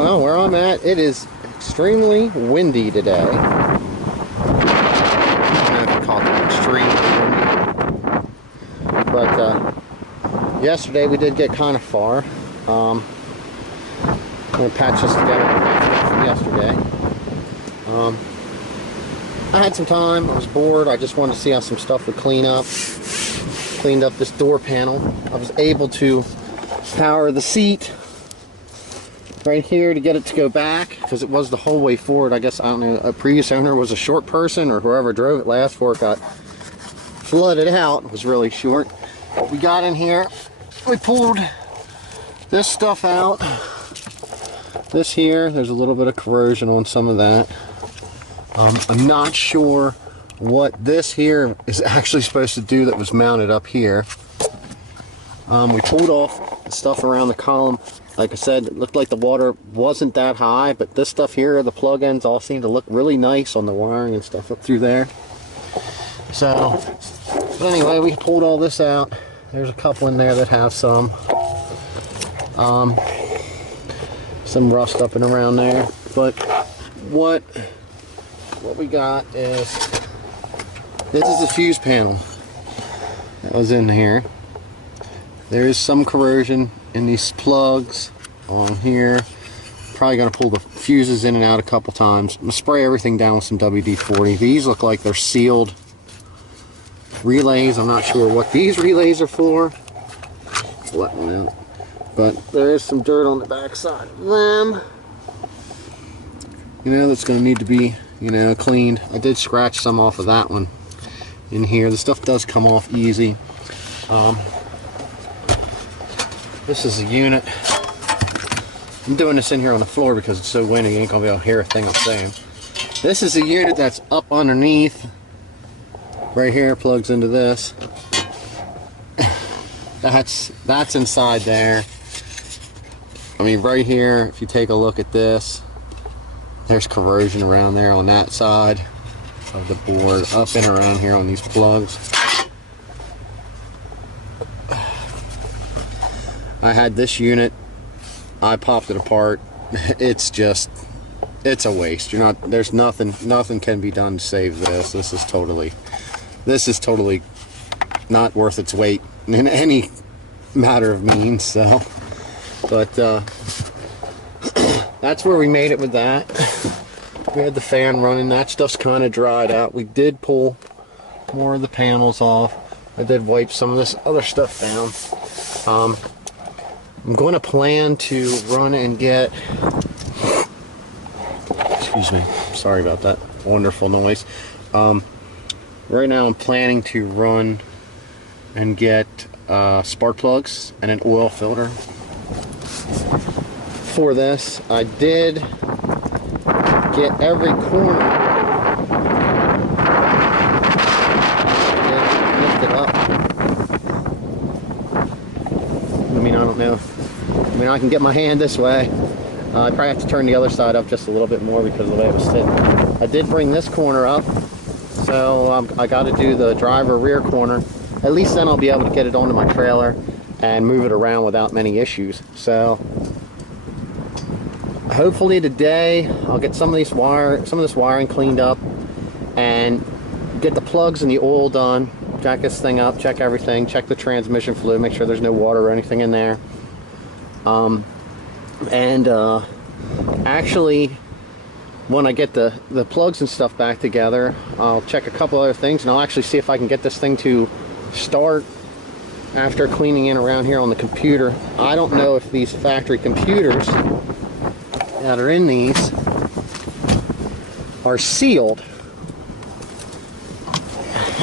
Well, where I'm at, it is extremely windy today. I don't know if you call it extremely windy. But yesterday we did get kind of far. I'm going to patch this together from yesterday. I had some time. I was bored. I just wanted to see how some stuff would clean up. Cleaned up this door panel. I was able to power the seat right here to get it to go back, because it was the whole way forward. I guess, I don't know, a previous owner was a short person, or whoever drove it last for it got flooded out. It was really short. We got in here, we pulled this stuff out. This here, there's a little bit of corrosion on some of that. I'm not sure what this here is actually supposed to do that was mounted up here. We pulled off the stuff around the column. Like I said, it looked like the water wasn't that high, but this stuff here, the plug ends, all seem to look really nice on the wiring and stuff up through there. So, but anyway, we pulled all this out. There's a couple in there that have some rust up and around there. But what we got is, this is the fuse panel that was in here. There is some corrosion in these plugs on here. Probably going to pull the fuses in and out a couple times. I'm going to spray everything down with some WD-40. These look like they're sealed relays. I'm not sure what these relays are for. Let one out. But there is some dirt on the back side of them. You know, that's going to need to be, you know, cleaned. I did scratch some off of that one in here. The stuff does come off easy. This is a unit. I'm doing this in here on the floor because it's so windy, you ain't gonna be able to hear a thing I'm saying. This is a unit that's up underneath. Right here, plugs into this. That's inside there. I mean, right here, if you take a look at this, there's corrosion around there on that side of the board, up and around here on these plugs. I had this unit, I popped it apart. It's a waste. There's nothing can be done to save this. This is totally not worth its weight in any matter of means. So, but that's where we made it with that. We had the fan running. That stuff's kind of dried out. We did pull more of the panels off. I did wipe some of this other stuff down. I'm going to plan to run and get, excuse me, sorry about that wonderful noise. Right now I'm planning to run and get spark plugs and an oil filter for this. I did get every corner lifted up. I mean, I don't know. I mean, I can get my hand this way. I probably have to turn the other side up just a little bit more because of the way it was sitting. I did bring this corner up, so I got to do the driver rear corner. At least then I'll be able to get it onto my trailer and move it around without many issues. So hopefully today I'll get some of this wiring cleaned up and get the plugs and the oil done. Jack this thing up, check everything, check the transmission fluid, make sure there's no water or anything in there. Actually, when I get the plugs and stuff back together, I'll check a couple other things, and I'll actually see if I can get this thing to start after cleaning in around here on the computer. I don't know if these factory computers that are in these are sealed.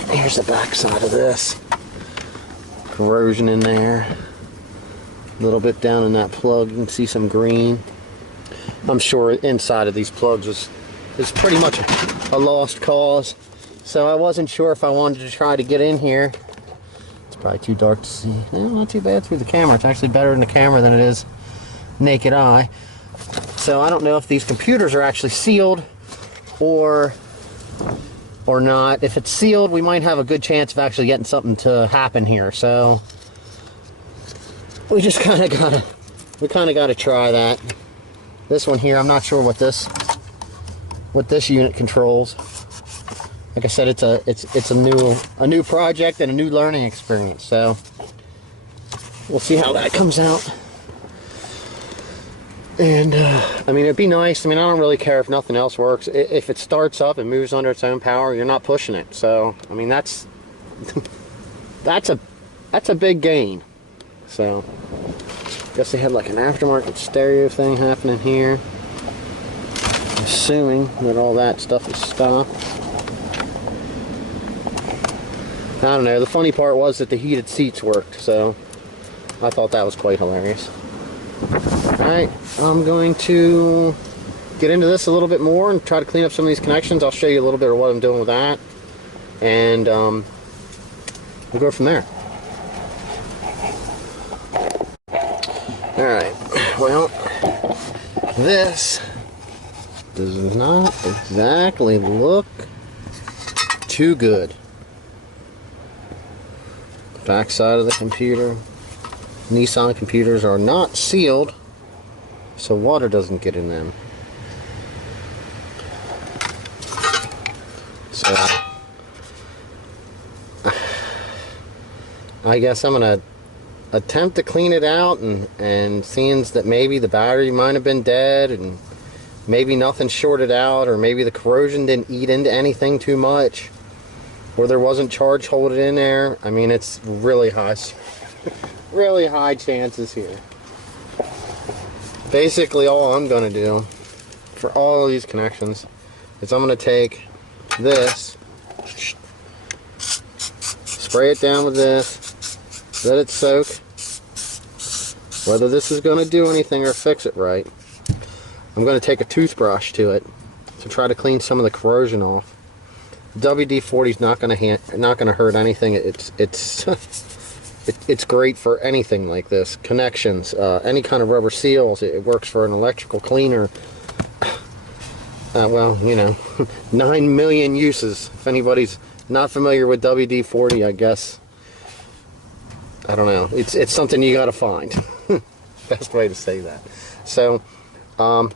Here's the back side of this. Corrosion in there. A little bit down in that plug, you can see some green. I'm sure inside of these plugs is pretty much a lost cause. So I wasn't sure if I wanted to try to get in here. It's probably too dark to see. Not too bad through the camera. It's actually better in the camera than it is naked eye. So I don't know if these computers are actually sealed or not. If it's sealed, we might have a good chance of actually getting something to happen here. So we just kind of gotta try that. This one here, I'm not sure what this unit controls. Like I said, it's a new project and a new learning experience. So we'll see how that comes out. And I mean, it'd be nice. I mean, I don't really care if nothing else works. If it starts up and moves under its own power, you're not pushing it. So I mean, that's a big gain. So guess they had like an aftermarket stereo thing happening here. Assuming that all that stuff is stopped. I don't know. The funny part was that the heated seats worked, so I thought that was quite hilarious. Alright, I'm going to get into this a little bit more and try to clean up some of these connections. I'll show you a little bit of what I'm doing with that, and we'll go from there. Alright, well, this does not exactly look too good. Back side of the computer. Nissan computers are not sealed, so water doesn't get in them. So I guess I'm gonna attempt to clean it out, and seeing that maybe the battery might have been dead, and maybe nothing shorted out, or maybe the corrosion didn't eat into anything too much, or there wasn't charge holding in there. I mean, it's really high chances here. Basically, all I'm going to do for all of these connections is I'm going to take this, spray it down with this, let it soak. Whether this is going to do anything or fix it right, I'm going to take a toothbrush to it to try to clean some of the corrosion off. WD-40 is not going to hurt anything. It's great for anything like this. Connections, any kind of rubber seals. It works for an electrical cleaner. Well, you know, 9 million uses. If anybody's not familiar with WD-40, I guess, I don't know. It's something you got to find. Best way to say that. So, like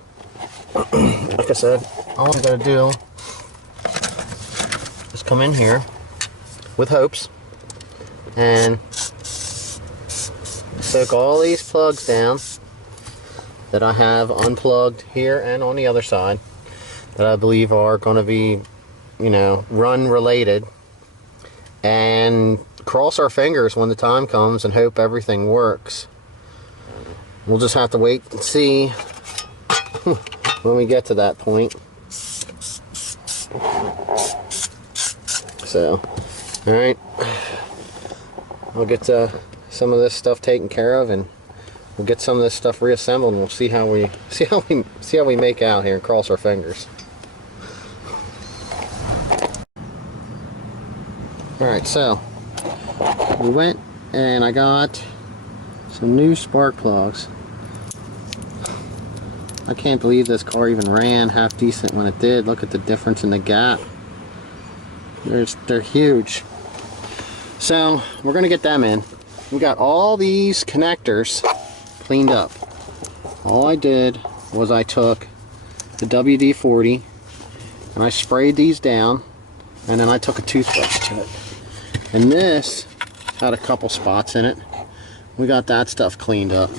I said, all I'm going to do is come in here with hopes and soak all these plugs down that I have unplugged here and on the other side that I believe are going to be, you know, run related, and cross our fingers when the time comes and hope everything works. We'll just have to wait and see when we get to that point. So, alright, I'll get some of this stuff taken care of, and we'll get some of this stuff reassembled, and we'll see how we make out here and cross our fingers. Alright, so we went and I got some new spark plugs. I can't believe this car even ran half decent when it did. Look at the difference in the gap. They're huge. So we're gonna get them in. We got all these connectors cleaned up. All I did was I took the WD-40 and I sprayed these down, and then I took a toothbrush to it. And this had a couple spots in it. We got that stuff cleaned up.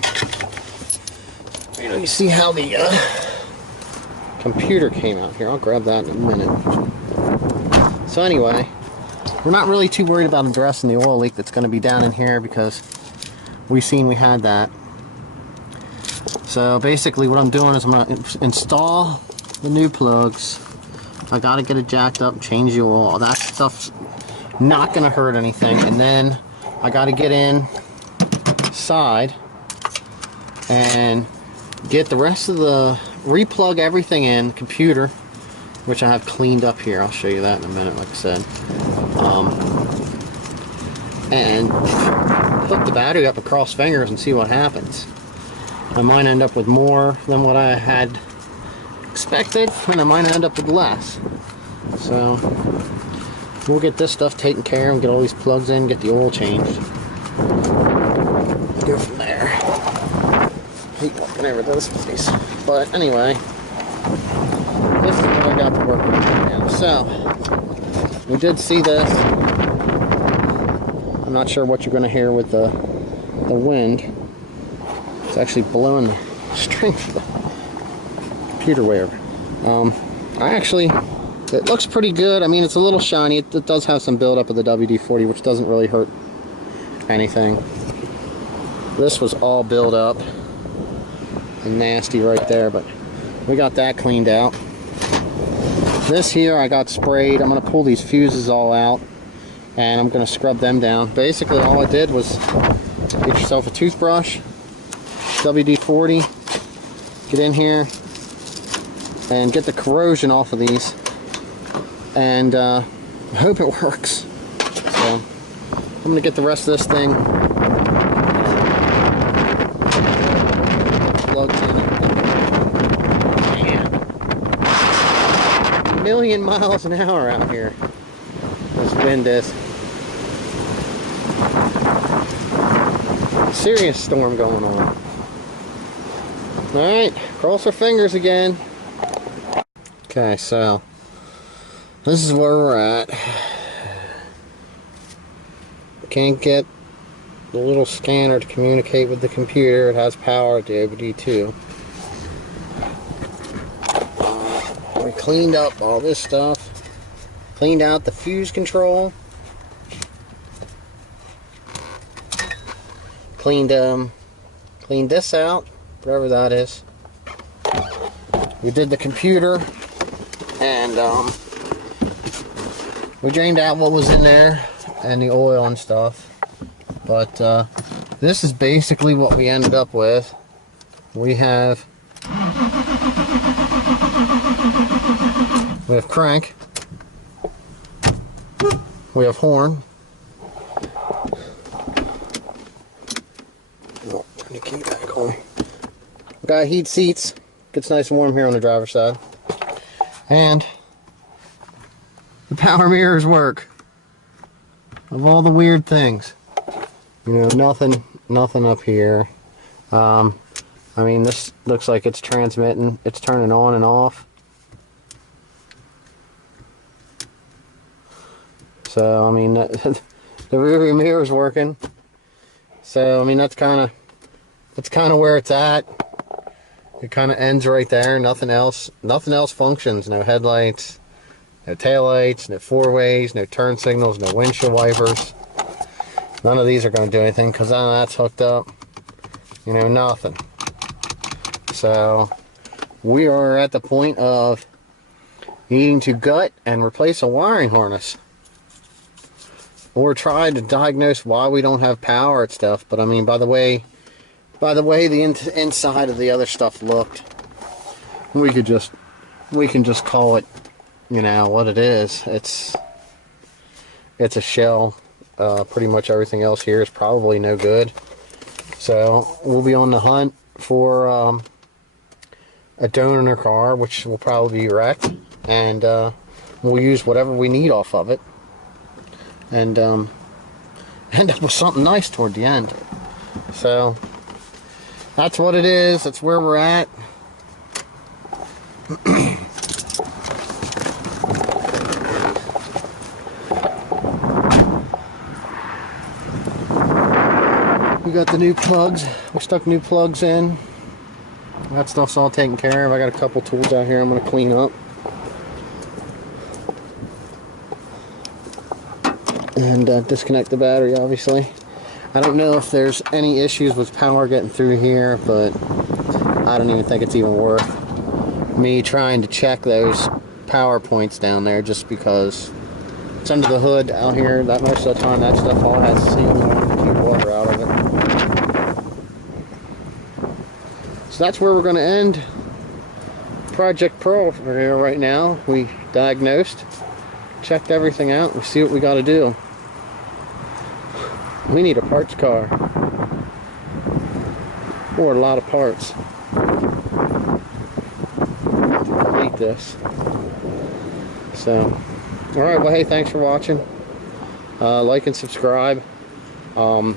You know, you see how the computer came out here. I'll grab that in a minute. So anyway, we're not really too worried about addressing the oil leak that's going to be down in here, because we've seen we had that. So basically what I'm doing is I'm going to install the new plugs. I got to get it jacked up, change the oil. All that stuff's not going to hurt anything. And then I got to get inside and get the rest of the, replug everything in the computer, which I have cleaned up here. I'll show you that in a minute, like I said. And hook the battery up across fingers and see what happens. I might end up with more than what I had expected, and I might end up with less. So we'll get this stuff taken care of, get all these plugs in, get the oil changed. Go from there. I hate walking over this place. But anyway, this is what I got to work with right now. So, we did see this. I'm not sure what you're going to hear with the wind. It's actually blowing the string for the computer wire. It looks pretty good. I mean, it's a little shiny. It does have some buildup of the WD-40, which doesn't really hurt anything. This was all built up and nasty right there, but we got that cleaned out. This here I got sprayed. I'm going to pull these fuses all out and I'm going to scrub them down. Basically all I did was get yourself a toothbrush, WD-40, get in here and get the corrosion off of these, and I hope it works. So I'm going to get the rest of this thing plugged in. Man, a million miles an hour out here. This wind is. Serious storm going on. Alright, cross our fingers again. Okay, so this is where we're at. Can't get the little scanner to communicate with the computer. It has power at the OBD2. We cleaned up all this stuff. Cleaned out the fuse control. Cleaned this out, whatever that is. We did the computer, and we drained out what was in there and the oil and stuff. But this is basically what we ended up with. We have crank, we have horn. Oh, turn the key back on. We got heat seats. Gets nice and warm here on the driver's side. And the power mirrors work. Of all the weird things. You know, nothing up here. I mean, this looks like it's transmitting. It's turning on and off. So, I mean, the rear mirror is working. So, I mean, that's kind of where it's at. It kind of ends right there. Nothing else functions. No headlights, no taillights, no four-ways, no turn signals, no windshield wipers. None of these are going to do anything because none of that's hooked up. You know, nothing. So we are at the point of needing to gut and replace a wiring harness, or try to diagnose why we don't have power at stuff. But I mean, by the way the inside of the other stuff looked, we can just call it, you know, what it is. It's a shell. Pretty much everything else here is probably no good. So we'll be on the hunt for a donor car, which will probably be wrecked, and we'll use whatever we need off of it, and end up with something nice toward the end. So that's what it is. That's where we're at. We got the new plugs. We stuck new plugs in. That stuff's all taken care of. I got a couple tools out here I'm going to clean up. And disconnect the battery, obviously. I don't know if there's any issues with power getting through here, but I don't even think it's even worth me trying to check those power points down there, just because it's under the hood out here. That most of the time that stuff all has sealing on to keep water out of it. So that's where we're going to end Project Pearl for here right now. We diagnosed, checked everything out, we see what we got to do. We need a parts car, or a lot of parts, to complete this. So, alright, well, hey, thanks for watching. Like and subscribe. I'll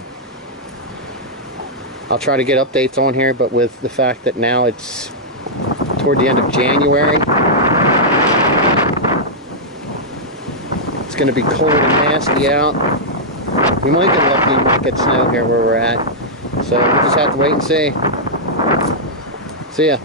try to get updates on here, but with the fact that now it's toward the end of January. It's going to be cold and nasty out. We might get lucky, we might get snow here where we're at. So we'll just have to wait and see. See ya.